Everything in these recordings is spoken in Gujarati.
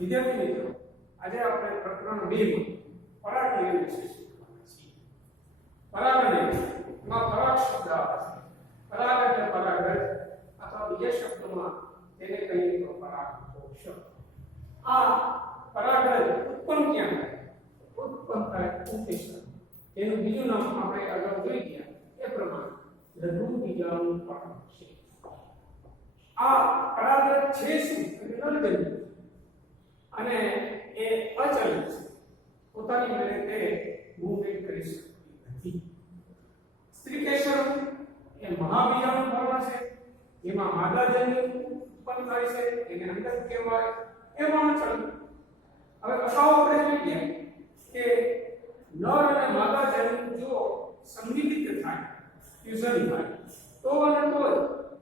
વિદ્યાર્થી મિત્રો, આજે આપણે પ્રકરણ 2 માં પરાગ નિયમ વિશે શીખવાના છીએ. પરાગ નિયમમાં પરાગ શબ્દ આવે છે. પરાગ એટલે પરાગરજ અથવા બીજા શબ્દોમાં તેને કહીએ તો પરાગકોષ. આ પરાગરજ ઉત્પન્ન ક્યાં થાય? ઉત્પન્ન થાય પુંકેસર. તેનું બીજું નામ આપણે આગળ જોઈ ગયા એ પ્રમાણે લઘુ બીજાણુ પરાગ છે. આ પરાગરજ છે શું? નરજન્ય અને એ અચલ છે. પોતાની મેળે તે મૂવમેન્ટ કરી શકતી નથી. સ્ત્રીકેસર એ મહાબીજાણુ પર્વ છે, જેમાં માદાજન્ય ઉત્પન્ન થાય છે, એને અંડક કહેવાય. એ પણ અચલ. હવે અગાઉ આપણે જોઈ ગયા કે નર અને માદાજન્ય જો સંમિલિત થાય, ફ્યુઝન થાય, તો અને તો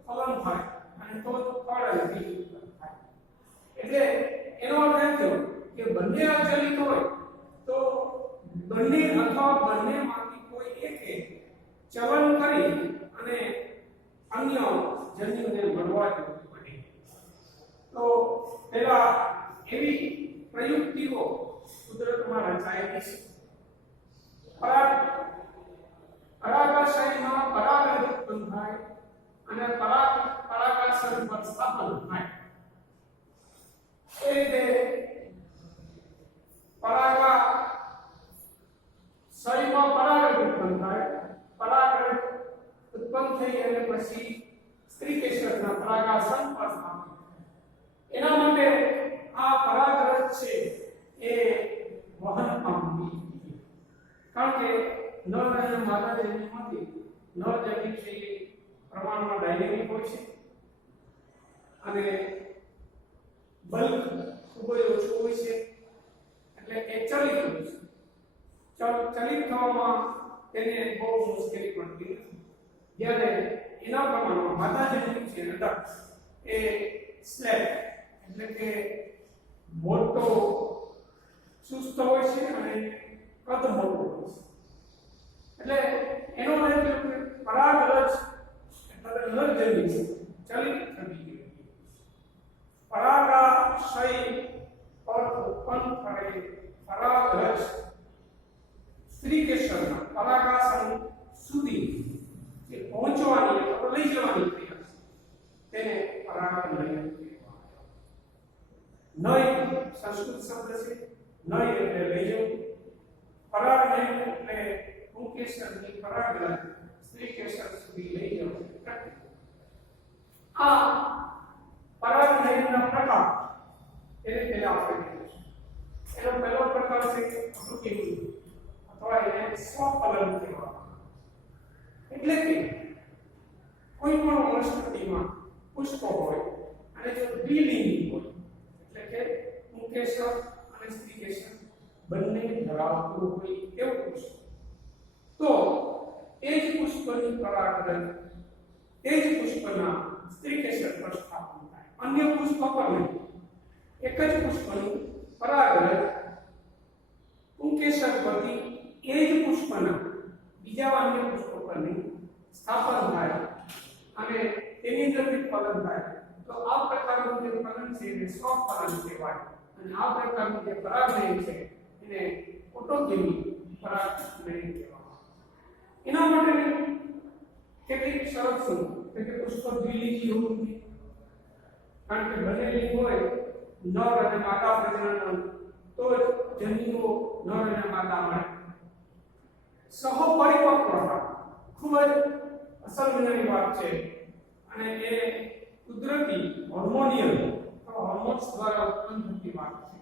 ફલન થાય અને તો ફળ અને બીજ ઉત્પન્ન થાય. એટલે એનો અર્થ એ થયો કે બંને અચલિત હોય તો બંને અથવા બંનેમાંથી કોઈ એકે ચલન કરી અને અન્ય જન્યુને મળવા જવું પડે. તો પેલા એવી પ્રયુક્તિઓ કુદરતમાં રચાયેલી છે. પરાગાશયમાં પરાગરજ ઉત્પન્ન થાય અને પરાગાશય પર સ્થાપન થાય. એ રીતે પરાગાશયમાં પરાગરજ ઉત્પન્ન થાય. પરાગરજ ઉત્પન્ન થઈ અને પછી સ્ત્રીકેસરના પરાગાસન પર સ્થાપન થાય. એના માટે આ પરાગરજ છે એ વહન પામવી જોઈએ. કારણ કે નર અને માદા જન્યુમાંથી નર જન્યુ છે એ પ્રમાણમાં ડાયનેમિક હોય છે અને બલ્ક ખૂબ જ ઓછું હોય છે. એટલે એ ચલિત હોય છે. ચલિત થવામાં તેને બહુ મુશ્કેલી પડતી નથી. જ્યારે એના પ્રમાણમાં માદા જન્યુ છે અંડક એ સ્લેબ એટલે કે મોટો સુસ્ત હોય છે અને કદ મોટું હોય છે. એટલે એનો મતલબ કે પરાગરજ એટલે નરજન્યુ છે ચલિત થવી જોઈએ. પરાગાશય પર ઉત્પન્ન થયેલ પરાગરજ સ્ત્રીકેસરના પરાગાસન સુધી જે પહોંચવાની અથવા લઈ જવાની ક્રિયા છે તેને પરાગનયન કહેવાય. નય સંસ્કૃત શબ્દ છે. નય એટલે લઈ જવું. પરાગનયન એટલે પુંકેસરની પરાગરજ સ્ત્રીકેસર સુધી લઈ જવું. આ પરાગનયનના પ્રકાર એને પહેલા આપણે જોઈશું. એનો પહેલો પ્રકાર છે અપૃતિમ અથવા એને સ્વફલન કહેવામાં. એટલે કે કોઈ પણ વનસ્પતિમાં પુષ્પ હોય અને જો દ્વિલિંગી હોય એટલે કે પુંકેસર અને સ્ત્રીકેસર બંને ધરાવતું હોય એવું પુષ્પ, તો તે જ પુષ્પની પરાગરજ તે જ પુષ્પના સ્ત્રીકેસર પર સ્થાપન થાય. અન્ય પુષ્પ પર નહીં. એક જ પુષ્પની પરાગરજ પુંકેસર પરથી એ જ પુષ્પના બીજા અન્ય પુષ્પ પરની સ્થાપન થાય અને તેની અંદરથી ફલન થાય. તો આ પ્રકારનું જે ફલન છે એને સ્વફલન કહેવાય. અને આ પ્રકારનું જે પરાગનયન છે એને ઓટોગેમી પરાગનયન કહેવાય. એના માટે કેટલીક શરતો છે કે પુષ્પ દ્વિલિંગી હોવું જોઈએ. કારણ કે બંને લિંગ હોય નર અને માદા પ્રજનન તો જ જન્યુઓ નર અને માદા મળે. સહપરિપક્વતા ખૂબ જ અસંવેદનીય વાત છે અને એ કુદરતી હોર્મોનિયલ અથવા હોર્મોન્સ દ્વારા ઉત્પન્ન થતી વાત છે.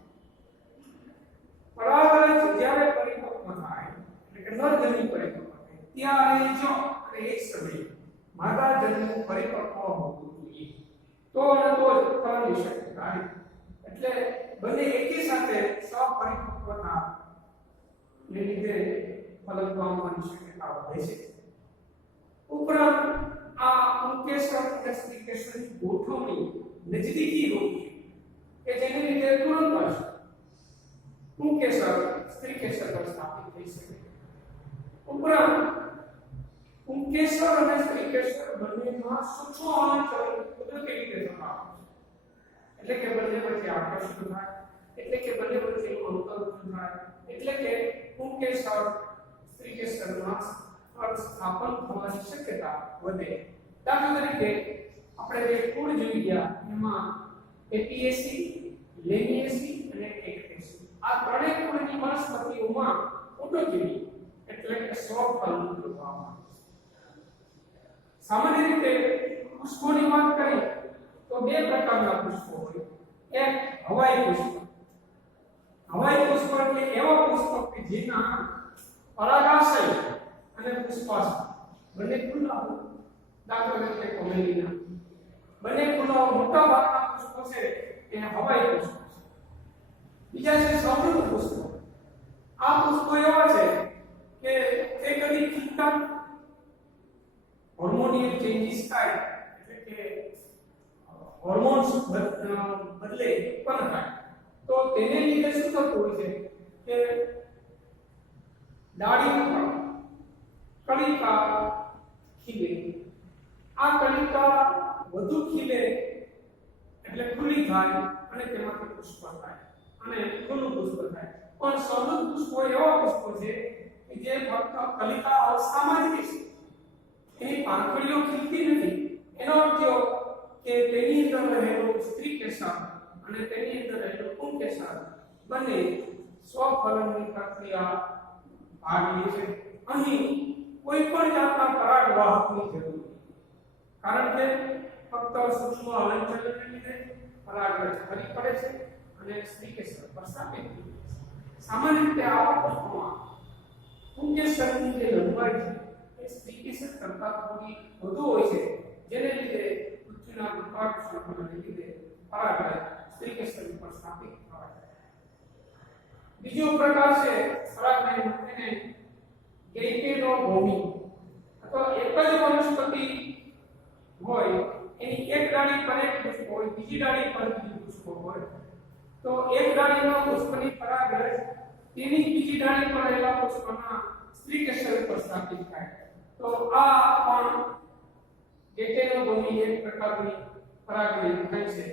પરાગરજ જ્યારે પરિપક્વ થાય એટલે કે નરજન્યુ પરિપક્વ થાય ત્યારે જો અને એક સમયે માદા જન્યુ પરિપક્વ હોવું જોઈએ. તો અને તો જ ફલન શક્ય થાય. એટલે બંને એકી સાથે સહપરિપક્વતા ને લીધે ફલન પામવાની શક્યતા વધે છે. ઉપરાંત આ પુંકેસર અને સ્ત્રીકેસરની ગોઠવણી નજદીકી હોવી કે જેને લીધે તુરંત જ પુંકેસર સ્ત્રીકેસર પર સ્થાપિત થઈ શકે. ઉપરાંત પુંકેસર અને સ્ત્રીકેસર બંનેમાં સૂક્ષ્મ ચલન કુદરતી રીતે થતા હોય છે. એટલે કે બંને વચ્ચે આકર્ષણ થાય સ્ત્રી કેસરમાં સ્થાપન થવાની શક્યતા વધે. દાખલા તરીકે આપણે જે કુળ જોઈ ગયા એમાં એપીએસી, લેમિએસી અને એક્ટેસી આ ત્રણેય કુળની વનસ્પતિઓમાં ઓટોજીવી એટલે કે સ્વફલન થવામાં. સામાન્ય રીતે પુષ્પોની વાત કરીએ તો બે પ્રકારના પુષ્પો હોય. એક હવાઈ પુષ્પ. હવાઈ પુષ્પ એટલે એવા પુષ્પ કે જેના પરાગાશય અને પુષ્પાશય બંને ખુલ્લા હોય. દાખલા તરીકે કોમેલિના બંને ખુલ્લા મોટા ભાગના પુષ્પો છે એ હવાઈ પુષ્પ છે. બીજા છે સમૃદ્ધ પુષ્પો. આ પુષ્પો એવા છે કે તે કદી ખીલતા હોર્મોનિયલ ચેન્જીસ થાય એટલે કે હોર્મોન્સ બદલે ઉત્પન્ન થાય તો તેને લીધે શું થતું હોય છે કે ડાળી ઉપર કણિકા ખીલે. આ કણિકા વધુ ખીલે એટલે ખુલ્લી થાય અને તેમાંથી પુષ્પ થાય અને ખુલ્લું પુષ્પ થાય. પણ સમૃદ્ધ પુષ્પો એવા પુષ્પો છે કે જે ફક્ત કલિકા અવસ્થામાં જ છે. એની પાંખડીઓ ખીલતી નથી. એનો અર્થ એ કે તેની અંદર રહેલું સ્ત્રી કેસર અને તેની અંદર રહેલું પુંકેસર બંને સ્વફલનની પ્રક્રિયા ભાગ લે છે. અહીં કોઈ પણ જાતના પરાગવાહકની જરૂર નથી, કારણ કે ફક્ત સૂક્ષ્મ હલનચલનને લીધે પરાગરજ ફરી પડે છે અને સ્ત્રી કેસર પર સ્થાપિત થાય છે. સામાન્ય રીતે આવા પુષ્પોમાં પુંકેસરની જે લંબાઈ છે એ સ્ત્રી કેસર કરતાં થોડી વધુ હોય છે, જેને લીધે પૃથ્વીના ગુરુત્વાકર્ષણ બળને લીધે પરાગરજ સ્ત્રી કેસર પર સ્થાપિત થાય છે. બીજો પ્રકાર છે પરાગરજ એને ગેઇકેનોગોમી અથવા એક જ વનસ્પતિ હોય એની એક ડાળી પર એક પુષ્પ હોય, બીજી ડાળી પર બીજું પુષ્પ હોય. તો એક ડાળીના પુષ્પની પરાગરજ તેની બીજી ડાળી પર રહેલા પુષ્પના સ્ત્રી કેસર પર સ્થાપિત થાય. તો આ પણ ગેઇકેનોગોમી એક પ્રકારની પરાગરજ થાય છે.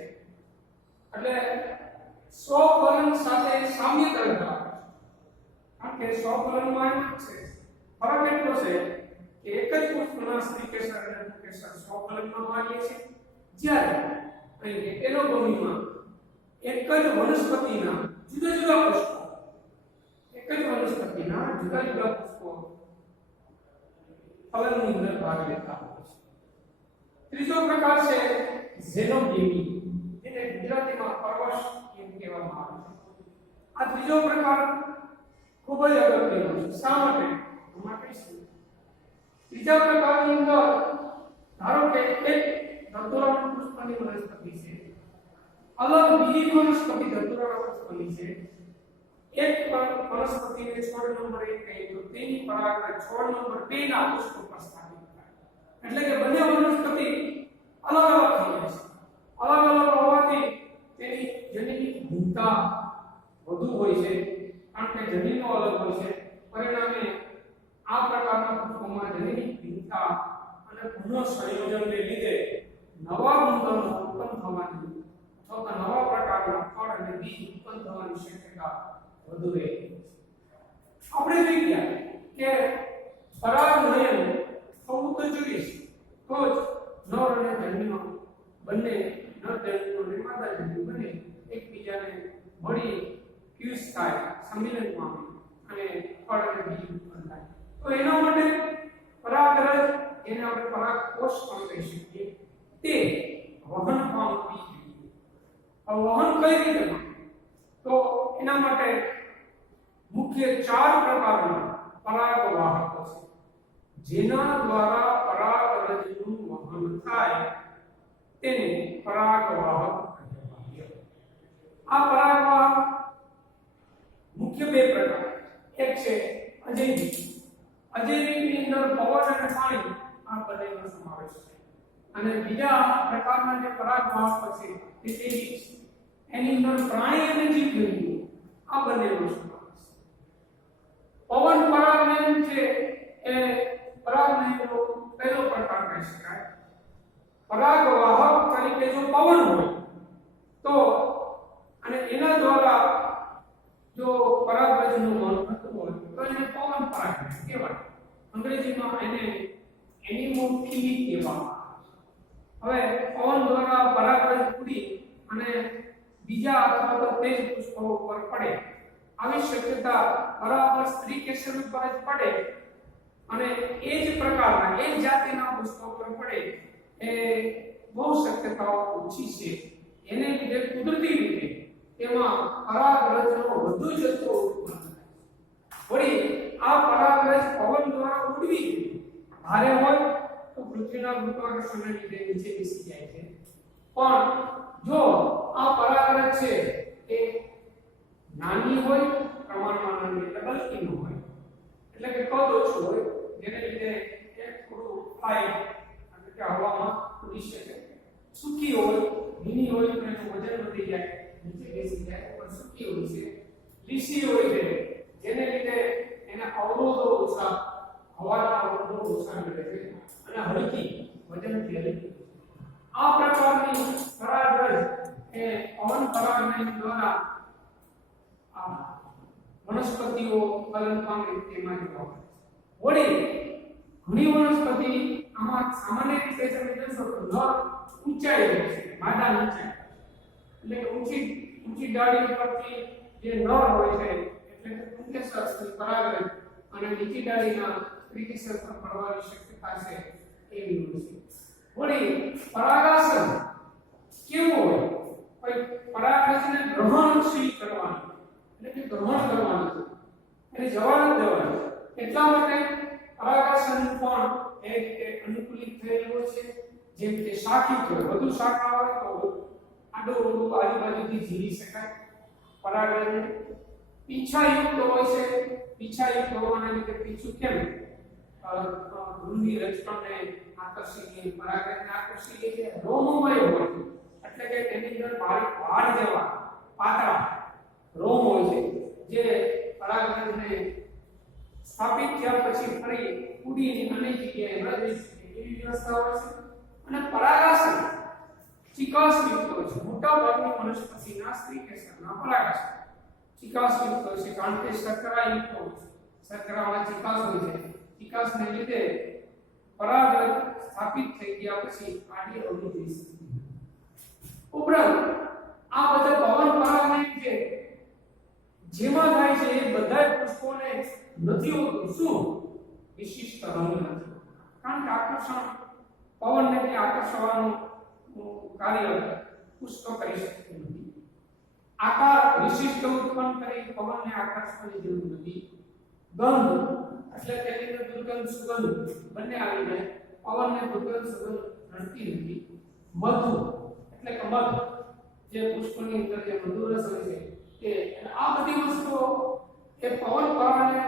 એટલે સ્વફલન સાથે સામ્યતા ધરાવે છે, કારણ કે સ્વફલનમાં છે ફરક એટલો છે કે એક જ પુષ્પના સ્ત્રી કેસર અને પુંકેસર સ્વફલનમાં ભાગ લે છે, જ્યારે અહીં ગેઇકેનોગોમીમાં એક જ વનસ્પતિના જુદા જુદા પુષ્પો ફલનની અંદર ભાગ લેતા હોય છે. ત્રીજો પ્રકાર છે ઝેનોગેમી, જેને ગુજરાતીમાં પરવશ એમ કહેવામાં આવે છે. આ ત્રીજો પ્રકાર ખૂબ જ અગત્યનો છે. શા માટે? હમણાં કહીશું. ત્રીજા પ્રકારની અંદર ધારો કે એક ધતુરાણ પુષ્પની વનસ્પતિ છે, અલગ બીજી વનસ્પતિ ધતુરાણ પુષ્પની છે. એક વનસ્પતિને છોડ નંબર 1 કહીએ તો તેની પરાગરજ છોડ નંબર 2 ના પુષ્પ પર સ્થાપિત થાય. એટલે કે બંને વનસ્પતિ અલગ અલગ થઈ જાય છે. અલગ અલગ હોવાથી તેની જનીની ભિન્નતા વધુ હોય છે, કારણ કે જનીનો અલગ હોય છે. પરિણામે આ પ્રકારના પુષ્પોમાં જનીની ભિન્નતા અને પુનઃ સંયોજનને લીધે નવા ગુણધર્મો ઉત્પન્ન થવાની અથવા નવા પ્રકારના ફળ અને બીજ ઉત્પન્ન થવાની શક્યતા વધુ રહે છે. આપણે જોઈ ગયા કે પરાગનયન થવું તો જોઈએ તો જ નર અને જન્મીનો બંને નર જન્મીનો અને માદા જન્મી બંને એકબીજાને મળી ફ્યુઝ થાય, સંમિલન પામે અને ફળ અને બીજ ઉત્પન્ન થાય. તો એના માટે પરાગરજ, એને આપણે પરાગકોષ પણ કહી શકીએ, તે વહન પામવી જોઈએ. આ વહન કઈ રીતે થાય? તો એના માટે મુખ્ય 4 પ્રકારના પરાગવાહકો છે, જેના દ્વારા પરાગરજનું વહન થાય તેને પરાગવાહક કહેવાય. આ પરાગવાહક મુખ્ય 2 પ્રકાર. એક છે અજૈવિક. અજૈવિકની અંદર પવન અને પાણી આ બંનેનો સમાવેશ છે. અને બીજા પ્રકારના જે પરાગવાહકો છે તે જૈવિક છે. એની અંદર પ્રાણી અને જીવજંતુ આ બંનેનો સમાવેશ છે. પવન પરાગનયન છે એ પરાગનયનનો પહેલો પ્રકાર કહી શકાય. પરાગવાહક તરીકે જો પવન હોય તો અને એના દ્વારા જો પરાગરજનું વહન થતું હોય તો એને પવન પરાગરજ કહેવાય. અંગ્રેજીમાં એને એનિમોફિલી કહેવામાં આવે. હવે પવન દ્વારા પરાગરજ ઉડી અને બીજા અથવા તો તેજ પુષ્પો ઉપર પડે, આવી શક્યતા બરાબર સ્ત્રી કેસર ઉપર જ પડે અને એ જ પ્રકારના એ જ જાતિના પુષ્પો પર પડે એ બહુ શક્યતાઓ ઓછી છે. એને લીધે કુદરતી રીતે તેમાં પરાગરજનો વધુ જથ્થો ઉત્પન્ન થાય. વળી આ પરાગરજ પવન દ્વારા ઉડવી ભારે હોય તો પૃથ્વીના ગુરુત્વાકર્ષણને લીધે નીચે બેસી જાય છે. પણ જો આ પરાગરજ છે એ નાની હોય, પ્રમાણમાં નાની એટલે બલ્કી હોય, એટલે કે કદ ઓછું હોય, જેને લીધે એક થોડું ફ્લાય એટલે કે હવામાં ઉડી શકે. સૂકી હોય, ભીની હોય તો એનું વજન વધી જાય, નીચે બેસી જાય, પણ સૂકી હોય છે. લીસી હોય છે જેને લીધે એના અવરોધો ઓછા, હવાના અવરોધો ઓછા મળે છે અને હલકી વજનથી હલકી. આ પ્રકારની પરાગરજ એ પવન પરાગમય દ્વારા આ વનસ્પતિઓ ઉત્પાદન પામે તેમાં જોવા મળે છે. વળી ઘણી વનસ્પતિ આમાં સામાન્ય રીતે તમે જોશો તો નર ઊંચાઈ હોય છે, માદા ઊંચાઈ એટલે કે ઊંચી ડાળી પરથી જે નર હોય છે એટલે કે પુંકેસર પરાગરજ અને નીચી ડાળીના સ્ત્રીકેસર પર પડવાની શક્યતા છે એવી હોય છે. વળી પરાગાસન કેવું હોય? કોઈ પરાગરજને ગ્રહણશીલ કરવાની એટલે કે ગ્રહણ કરવાની એટલે જવાનું જવાનું. એટલા માટે પરાગાસન પણ એક અનુકૂલિત થયેલું છે. જેમ કે શાખિત હોય, વધુ શાખા હોય તો આડો આજુબાજુથી ઝીલી શકાય. પરાગરજ પીછાયુક્ત હોય છે. પીછાયુક્ત હોવાના લીધે પીછું કેમ ધ્રુવની રચકણને આકર્ષી લે, પરાગરજને આકર્ષી લે છે. રોમમય હોય એટલે કે તેની અંદર બારીક વાડ જેવા પાતળા રોમ હોય છે જે પરાગરજને સ્થાપિત થયા પછી ફરી ઉડીને અનેક જગ્યાએ ન જઈ શકે એવી વ્યવસ્થા હોય છે. અને પરાગાસન ચિકાસયુક્ત હોય છે. મોટા ભાગની વનસ્પતિના સ્ત્રીકેસરના પરાગાસન ચિકાસયુક્ત હોય છે, કારણ કે શર્કરાયુક્ત હોય છે. શર્કરામાં ચિકાસ હોય છે. ચિકાસને લીધે પરાગરજ સ્થાપિત થઈ ગયા પછી આડી અવળી જઈ શકે. ઉપરાંત આ બધા પવન પરાગમય છે જેમાં થાય છે એ બધા પુષ્પોને નથી હોતું શું? વિશિષ્ટ રંગ નથી. કારણ કે આકર્ષણ પવનને કે આકર્ષવાનું કાર્ય પુષ્પ કરી શકતું નથી. આકાર વિશિષ્ટ ઉત્પન્ન કરી પવનને આકર્ષવાની જરૂર નથી. ગંધ એટલે તેની અંદર દુર્ગંધ સુગંધ બંને આવી જાય, પવનને દુર્ગંધ સુગંધ નડતી નથી. મધુ એટલે કે મધ જે પુષ્પની અંદર જે મધુરસ હોય છે તે, આ બધી વસ્તુઓ એ પવન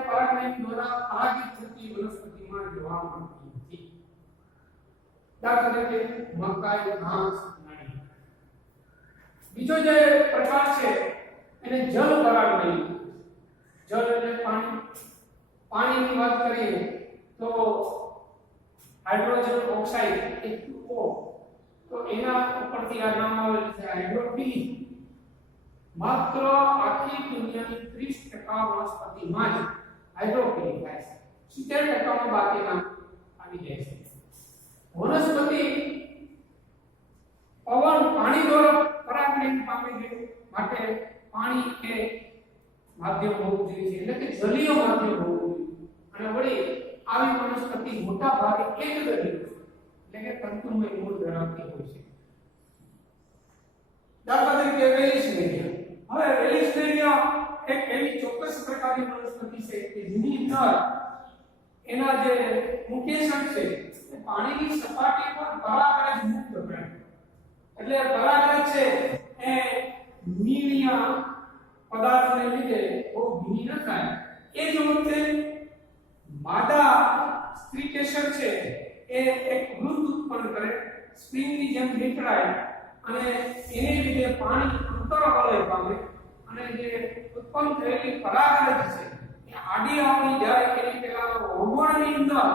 પરાગમય દ્વારા પરાગિત થતી વનસ્પતિમાં જોવા મળતી નથી. દાખલા તરીકે મકાઈ, ઘાસ, નાળી. બીજો જે પ્રકાર છે એને જલ પરાગમય. જલ એટલે પાણી. પાણીની વાત કરીએ તો હાઇડ્રોજન ઓક્સાઇડ H2O, તો એના ઉપરથી આ નામ આવેલું છે હાઇડ્રોફિલિક. માત્ર આખી દુનિયાની 30% વનસ્પતિમાં જ હાઇડ્રોફિલિક થાય છે. 70% બાકીના આવી જાય છે. વનસ્પતિ પવન પાણી દ્વારા પરાગમય પામે છે માટે પાણી એ માધ્યમ હોવું જોઈએ છે, એટલે કે જલીય માધ્યમ હોવું જોઈએ. અને વળી આવી વનસ્પતિ મોટા ભાગે એકદલીય એટલે કે તંતુમય મૂળ ધરાવતી હોય છે. દાખલા તરીકે વેલિસ્નેરિયા. હવે વેલિસ્નેરિયા એક એવી ચોક્કસ પ્રકારની વનસ્પતિ છે કે જેની અંદર એના જે મુખ્ય શંખ છે એ પાણીની સપાટી પર પરાગરજ મુક્ત કરે. એટલે પરાગરજ છે એ મીણિયા પદાર્થને લીધે બહુ ભીની ન થાય. એ જ વખતે માદા સ્ત્રીકેસર છે એ એક વૃંદ ઉત્પન્ન કરે, સ્પ્રિંગની જેમ નીકળાય અને એને લીધે પાણી અંતરવલય પામે અને જે ઉત્પન્ન થયેલી પરાગરજ છે એ આડી આવડી જાય એની પેલા હોર્મોનની અંદર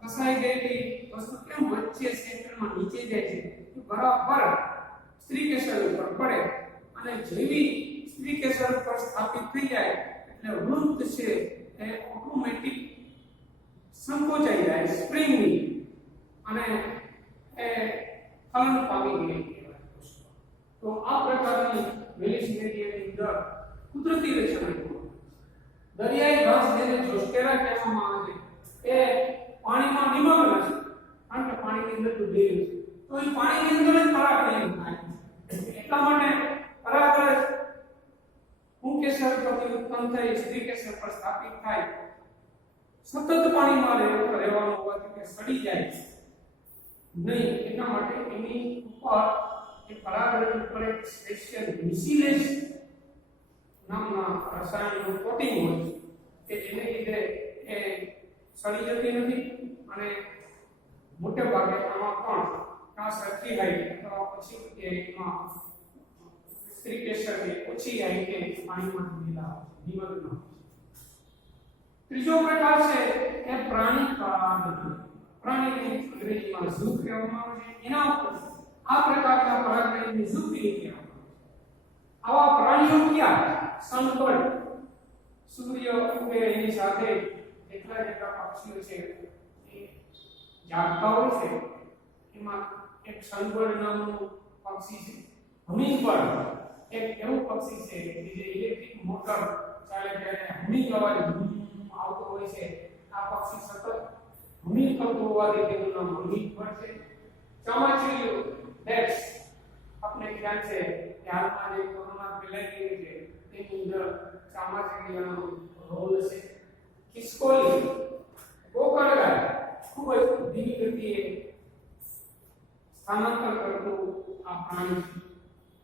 ફસાઈ ગયેલી વસ્તુ કેમ વચ્ચે સેન્ટરમાં નીચે જાય છે તો બરાબર સ્ત્રીકેસર ઉપર પડે અને જેવી સ્ત્રીકેસર પર સ્થાપિત થઈ જાય એટલે વૃંદ છે એ એ ઓટોમેટિક સંકોચાઈ જાય સ્પ્રિંગની અને એ ફલન પામી ગઈ કહેવાય. તો આ પ્રકારની મેલિસ્નેરિયાની અંદર કુદરતી રચના દરિયાઈ ઘાસ જેને જોસ્ટેરા કહેવામાં આવે છે એ પાણીમાં નિમગ્ન છે કારણ કે પાણીની અંદર ડૂબેલું છે. તો એ પાણીની અંદર જ પરાગરજ થાય છે. એટલા માટે પરાગરજ પુંકેસર પરથી ઉત્પન્ન થઈ સ્ત્રીકેસર પર સ્થાપિત થાય સતત પાણીમાં રહેવાનું હોવાથી તે સડી જાય છે નહીં. એટલા માટે એની ઉપર એ પરાગરજ ઉપર એક સ્પેશિયલ મિસિલેસ નામના રસાયણનું કોટિંગ હોય છે કે જેને લીધે એ સડી જતી નથી અને મોટે ભાગે આમાં પણ આ સરખી હાઈટ અથવા પછી એમાં સ્ત્રીકેસર કે ઓછી હાઈટ પાણીમાં ડૂબેલા નિમગ્ન હોય છે. ત્રીજો પ્રકાર છે એ પ્રાણી પરાગરજ. પ્રાણીને અંગ્રેજીમાં ઝૂ કહેવામાં આવે છે. એના ઉપર આ પ્રકારના પરાગરજને ઝૂકિંગ કહેવામાં આવે છે. આવા પ્રાણીઓ ક્યાં સનબર્ડ સૂર્ય ઉગે એની સાથે જેટલા પક્ષીઓ છે એ જાગતા હોય છે. એમાં એક સનબર્ડ નામનું પક્ષી છે. હમિંગબર્ડ એક એવું પક્ષી છે કે જે ઇલેક્ટ્રિક મોટર ચાલે ત્યારે હમિંગ અવાજ આવતો હોય છે. આ પક્ષી સતત હમિંગ કરતો હોવાથી તેનું નામ હમિંગબર્ડ છે. ચામાચીડીઓ બેટ્સ આપણે ખ્યાલ છે કે હાલમાં જે કોરોના ફેલાઈ ગઈ છે તેની અંદર ચામાચીડીઓનો રોલ છે. ખિસકોલી ગોકળગાય ખૂબ જ ધીમી ગતિએ સ્થાનાંતર કરતું આ પ્રાણી છે.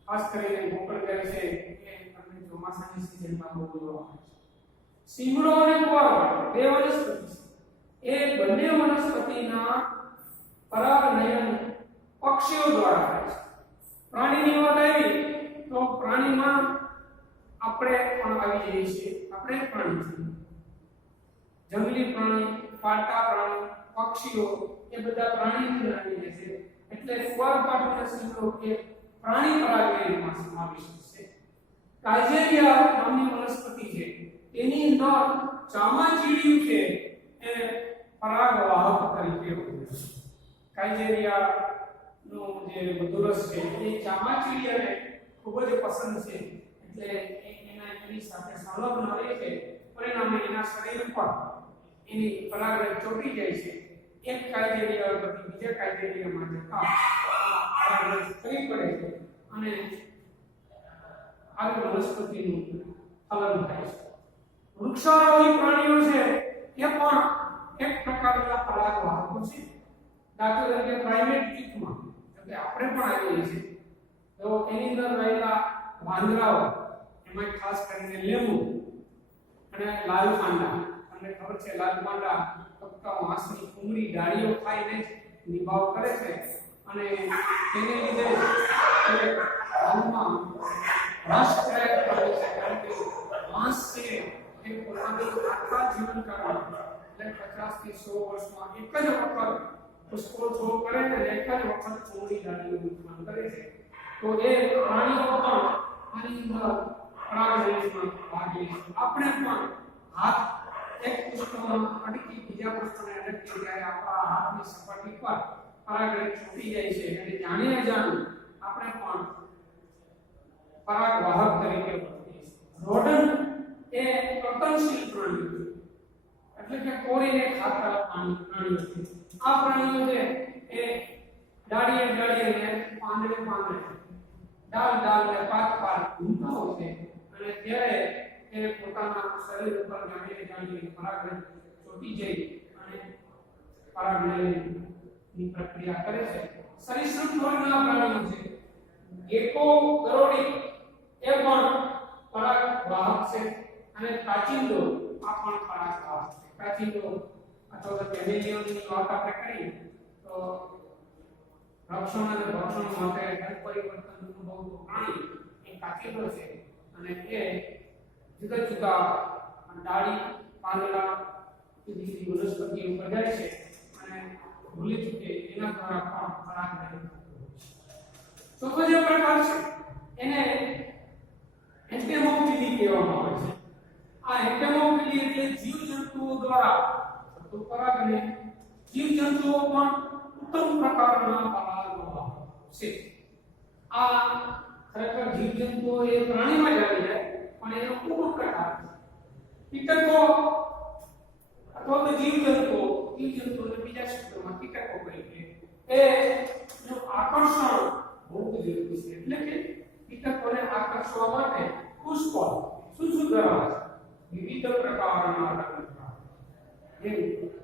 ખાસ કરીને ગોકળગાય છે એ આપણે ચોમાસાની સિઝનમાં બહુ જોવા મળે છે. સિમડો અને કુવારવાળી બે વનસ્પતિ છે. એ બંને વનસ્પતિના પરાગનયન પક્ષીઓ દ્વારા થાય છે. પ્રાણીની વાત આવી તો પ્રાણીમાં આપણે પણ આવી જઈએ છીએ. આપણે પ્રાણી છીએ. જંગલી પ્રાણી, પાળતા પ્રાણી, પક્ષીઓ એ બધા પ્રાણીની અંદર આવી જાય છે. એટલે કુવારપાઠું સિમડો એ પ્રાણી પરાગનયનમાં સમાવિષ્ટ છે. કાઇઝેરિયા નામની વનસ્પતિ છે તેની અંદર ચામાચીડિયું છે એ પરાગવાહક તરીકે હોય છે. કાઇઝેરિયા નો જે મધુરસ છે એ ચામાચીડિયાને ખૂબ જ પસંદ છે એટલે એની સાથે સંલગ્ન રહે છે. પરિણામે એના શરીર પર એની પરાગરજ ચોંટી જાય છે. એક કાઇઝેરિયા પરથી બીજા કાઇઝેરિયામાં જતા પરાગરજ ફરી પડે છે અને આવી વનસ્પતિનું ફલન થાય છે. વૃક્ષારોહી પ્રાણીઓ છે એ પણ એક પ્રકારના પરાગવાહકો છે. દાખલા તરીકે પ્રાઇમેટ જૂથમાં એટલે આપણે પણ આવીએ છીએ તો એની અંદર રહેલા વાંદરાઓ એમાં ખાસ કરીને લેમુ અને લાલ પાંડા. તમને ખબર છે લાલ પાંડા કપકા વાંસની કુમળી ડાળીઓ ખાઈને નિભાવ કરે છે અને તેને લીધે હાલમાં રાષ્ટ્રીય કરે છે કારણ કે વાંસ છે એ પોતાની આખા જીવનકાળમાં એટલે 50 થી 100 વર્ષમાં એક જ વખત પુષ્પો છોડ કરે છે અને એક જ વખત કુમળી ડાળીઓ ઉત્પન્ન કરે છે. તો એ પ્રાણીઓ પણ આની અંદર પરાગનયનમાં ભાગ લે છે. આપણે પણ હાથ એક પુષ્પમાં અડકી બીજા પુષ્પને અડકી ત્યારે આપણા હાથની સપાટી પર પરાગરજ છૂટી જાય છે અને જાણીને જાણું આપણે પણ પરાગવાહક તરીકે વર્તીએ છીએ. રોડન્ટ એ પતનશીલ પ્રાણીઓ છે એટલે કે કોરીને ખાતા પ્રાણીઓ છે. આ પ્રાણીઓ છે એ ડાળીએ ડાળીએ પાંદડે પાંદડે ડાળ ડાળને પાત પાત ઘૂમતા હોય છે અને ત્યારે એ પોતાના શરીર ઉપર જાણીને જાણીને પરાગરજ ચોંટી જાય અને પરાગનયનની પ્રક્રિયા કરે છે. સરીસૃપ વર્ગના પ્રાણીઓ છે. ગેકો ગરોળી એ પણ પરાગવાહક છે અને કાચિંડો આ પણ પરાગવાહક છે. કાચિંડો અથવા કેમેલિયનની વાત આપણે કરીએ તો રક્ષણ અને ભક્ષણ માટે રંગ પરિવર્તન અનુભવતો પ્રાણી એ કાચિંડો છે અને એ જુદા જુદા ડાળી પાંદડા જુદી વનસ્પતિઓ ઉપર જાય છે અને ભૂલી ચૂકે એના દ્વારા પણ પરાગનયન થતું હોય છે. ચોથો જે પ્રકાર છે એને એન્ટેમોફિલી કહેવામાં આવે છે. આ એન્ટેમોફિલી એટલે જીવજંતુઓ દ્વારા થતું પરાગને જીવજંતુઓ પણ ઉત્તમ પ્રકારના પરાગવાહક છે. આ ખરેખર જીવજંતુઓ એ પ્રાણીમાં જ આવી જાય પણ એનો ઉપપ્રકાર છે. કીટકો અથવા તો જીવજંતુઓ ને બીજા શબ્દોમાં કીટકો કહીએ એ નું આકર્ષણ બહુ જરૂરી છે. એટલે કે કીટકોને આકર્ષવા માટે પુષ્પો શું ધરાવે છે? વિવિધ પ્રકારના રંગ જેમ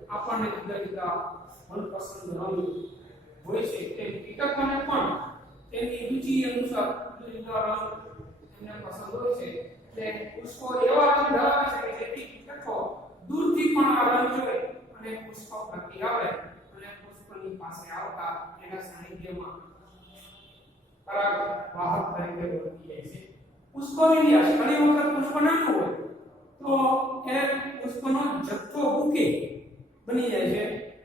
આપણને જુદા જુદા મનપસંદ રંગ હોય છે તે કીટકોને પણ તેની રુચિ અનુસાર જુદા જુદા રંગ એમને પસંદ હોય છે. એટલે પુષ્પો એવા રંગ ધરાવે છે કે જેથી કીટકો દૂરથી પણ આ રંગ જોઈ અને પુષ્પ પ્રતિ આવે અને પુષ્પની પાસે આવતા એના સાનિધ્યમાં પરાગ વાહક તરીકે વર્તી જાય છે. પુષ્પ વિન્યાસ ઘણી વખત પુષ્પ નાનું હોય તો એ પુષ્પનો જથ્થો બુકે બની જાય છે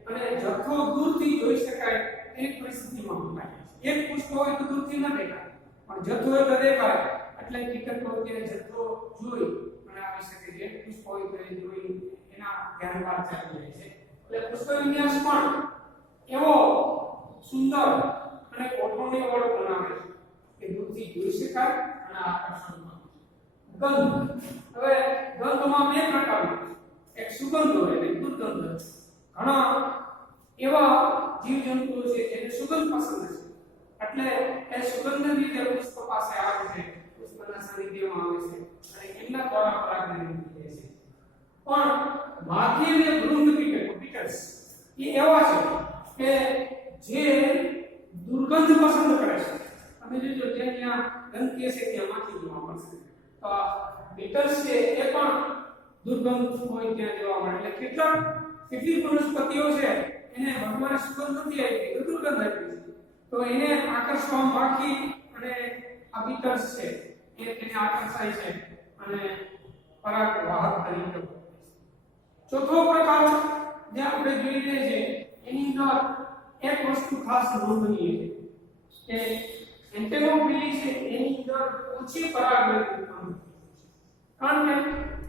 અને જથ્થો દૂરથી જોઈ શકાય એવી પરિસ્થિતિમાં મુકાય છે. એક પુષ્પ હોય તો દૂરથી ન દેખાય પણ જથ્થો હોય તો દેખાય. એટલે કીટકો તે જથ્થો જોઈ અને આવી શકે છે. પુષ્પ હોય તો એ જોઈ એના ધ્યાન બહાર ચાલી જાય છે. એટલે પુષ્પ વિન્યાસ પણ એવો સુંદર અને ગોઠવણીવાળો બનાવે છે કે દૂરથી જોઈ શકાય અને આકર્ષણ કરે. ગંધ, હવે ગંધમાં બે પ્રકારની છે. એક સુગંધ હોય અને દુર્ગંધ. ઘણા એવા જીવજંતુઓ છે જેને સુગંધ પસંદ છે એટલે એ સુગંધની રીતે પુષ્પ પાસે આવે છે, પુષ્પના સાનિધ્યમાં આવે છે અને એમના દ્વારા પરાગને મેળવી લે છે. પણ માધ્યમ વૃંદ પીટર્સ એ એવા છે કે જે દુર્ગંધ પસંદ કરે છે. તમે જોજો જ્યાં ગંદકી છે ત્યાં માખી જોવા મળશે. તો પીટર્સ છે એ પણ દુર્ગંધ હોય ત્યાં જોવા મળે. એટલે કેટલી વનસ્પતિઓ છે એને ભગવાને સુગંધ નથી આપી, દુર્ગંધ આપી છે. તો એને આકર્ષવા માખી અને આ પીટર્સ છે એને આકર્ષાય છે અને પરાગ વાહક તરીકે. ચોથો પ્રકાર જે આપણે જોઈ રહ્યા છે એની અંદર એક વસ્તુ ખાસ નોંધનીય છે કે એન્ટેમોફિલી છે એની અંદર ઓછી પરાગ ઉત્પન્ન કારણ કે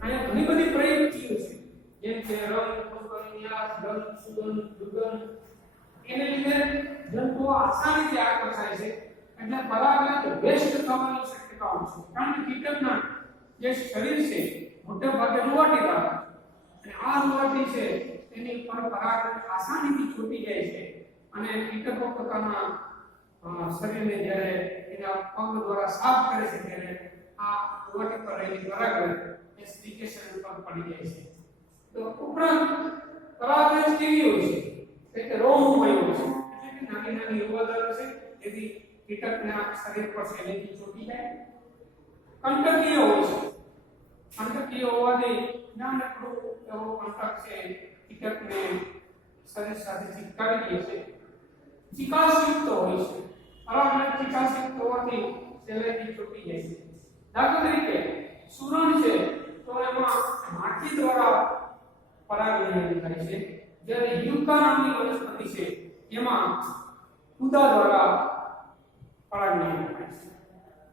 અહીંયા ઘણી બધી પ્રયુક્તિઓ છે જેમ કે રંગ, પુષ્પવિન્યાસ, ગંધ, સુગંધ, દુર્ગંધ. એને લીધે જંતુઓ આસાનીથી આકર્ષાય છે એટલે પરાગને વેસ્ટ થવાની શક્યતાઓ છે. કારણ કે કીટકના જે શરીર છે મોટે ભાગે રૂવાટીદાર અને આ રૂવાટી છે તેની પર પરાગ આસાનીથી છૂટી જાય છે અને કીટકો પોતાના શરીરને જ્યારે એના પગ દ્વારા સાફ કરે છે ત્યારે આ રૂવાટી પર રહેલી પરાગ એ સ્ત્રીકે શરીર પર પડી જાય છે. તો ઉપરાંત પરાગ કેવી હોય છે કે રોમમય હોય છે એટલે કે નાની નાની રૂવાદારો છે જેથી કીટકના શરીર પર સહેલાઈથી છૂટી જાય. કંટકીય હોય છે. કંટકીય હોવાથી નાનકડું એવો કંટક છે કીટકને શરીર સાથે ચિપકાવી દે છે. ચિકાસયુક્ત હોય છે. પરાગને ચિકાસયુક્ત હોવાથી સહેલાઈથી છૂટી જાય છે. દાખલા તરીકે સુરણ છે તો એમાં માખી દ્વારા પરાગ નિર્માણ થાય છે. જ્યારે યુકા નામની વનસ્પતિ છે એમાં કુદા દ્વારા પરાગ નિર્માણ થાય છે.